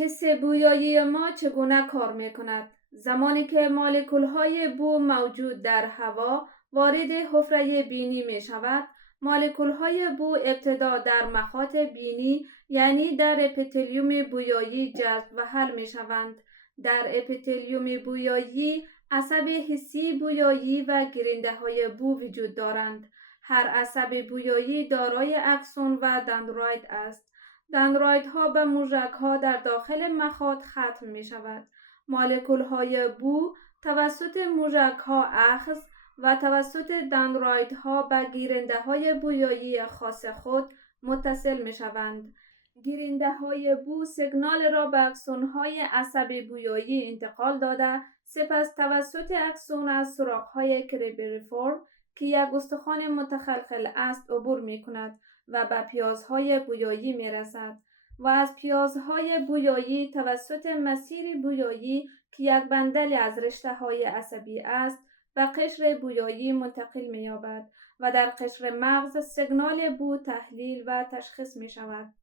حس بویایی ما چگونه کار می کند؟ زمانی که مولکول‌های بو موجود در هوا وارد حفره بینی می شود، مولکول‌های بو ابتدا در مخاط بینی یعنی در اپیتلیوم بویایی جذب و حل می شوند. در اپیتلیوم بویایی عصب حسی بویایی و گیرنده‌های بو وجود دارند. هر عصب بویایی دارای اکسون و دندروید است. دندرویدها به موژک‌ها در داخل مخاط ختم می شود. مولکول‌های بو توسط موژک‌ها اخذ و توسط دندرویدها به گیرنده‌های بویایی خاص خود متصل می شوند. گیرنده‌های بو سیگنال را به اکسون‌های عصب بویایی انتقال داده، سپس توسط اکسون از سوراخ‌های کریبریفورم که یک استخوان متخلخل است عبور می کند و به پیازهای بویایی می رسد و از پیازهای بویایی توسط مسیر بویایی که یک بندل از رشته‌های عصبی است به قشر بویایی منتقل می یابد و در قشر مغز سیگنال بو تحلیل و تشخیص می شود.